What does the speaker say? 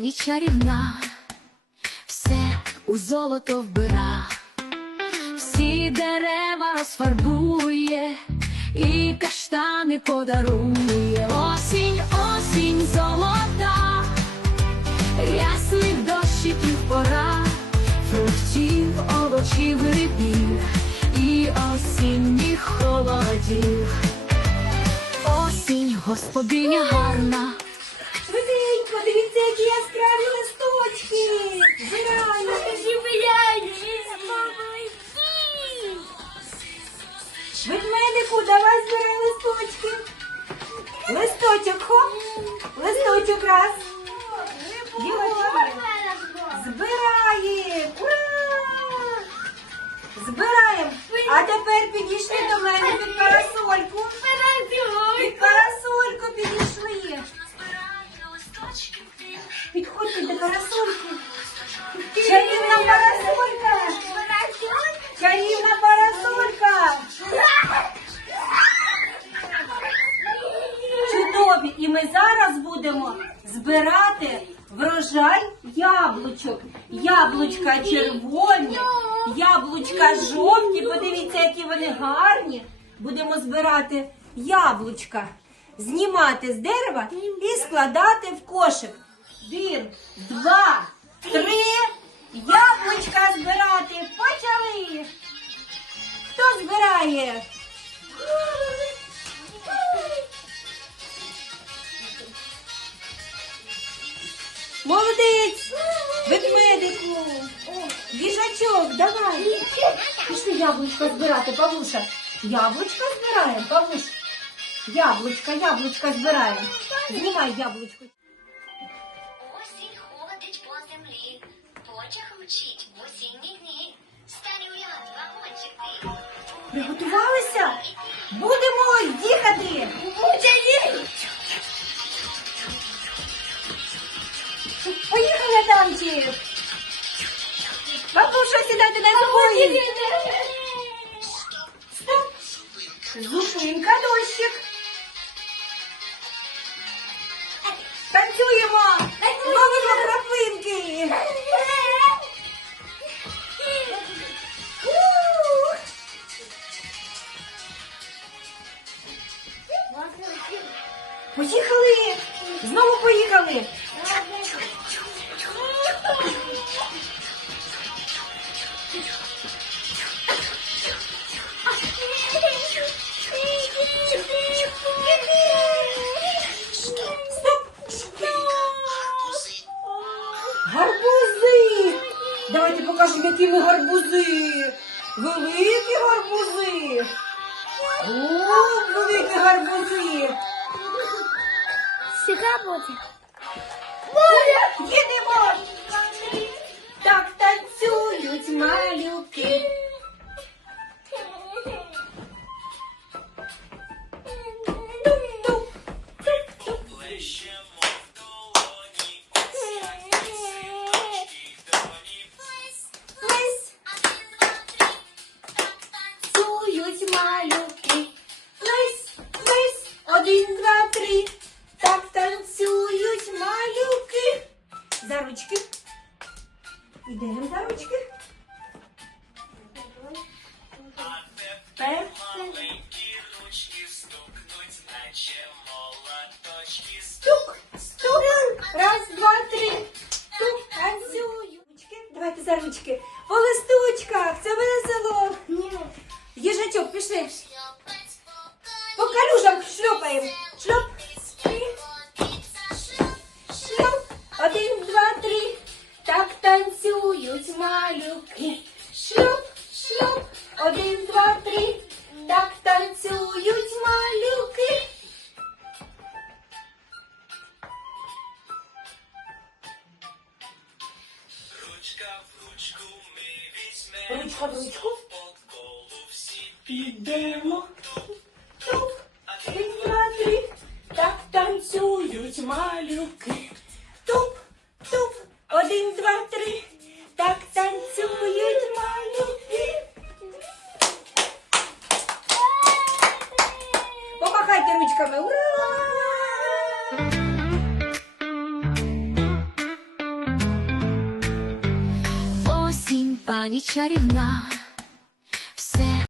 ніч чарівна, все у золото вбира, всі дерева розфарбує і каштани подарує. Осінь, осінь золота, рясних дощиків пора, фруктів, овочів, грибів і осінніх холодів. Осінь, господиня гарна. Швиденько, дивіться, які яскраві листочки. Збираємо. Ведмедику, давай збирай листочки. Листочок, хоп. Листочок раз. Дівочки. Збирає. Ура! Збираємо. А тепер підійшли до мене під парасольку. Чарівна парасолька. Чарівна парасолька. Чудові. І ми зараз будемо збирати врожай яблучок. Яблучка червоні, яблучка жовті. Подивіться, які вони гарні. Будемо збирати яблучка, знімати з дерева і складати в кошик. Один, два, Їжачок, давай! Пішли яблучко збирати, Павлуша. Яблучко збираємо, Павлуш. Яблучко, яблучко збираємо. Знімай яблучко. Осінь ходить по землі, потяг мчить в осінні дні. Старі я два очі Приготувалися? Будемо їхати! Зупинка, дощик! Танцюємо! Ловимо краплинки! Ух! Поїхали! Знову поїхали! Гарбузи! Давайте покажемо, які ми гарбузи. Великі гарбузи. О, великі гарбузи. Сюда буде. Їдемо! Так танцюють малюки. Давайте. По листочках. Це весело. Їжачок, пішли. По калюжам шльопаємо. Шльоп. Шльоп. Один, два, три. Так танцюють малюки. Шльоп, шльоп. Один, Ручка в ручку. Підемо. Туп. Один, два, три. Так танцюють малюки. Туп, туп. Один, два, три. Пані чарівна,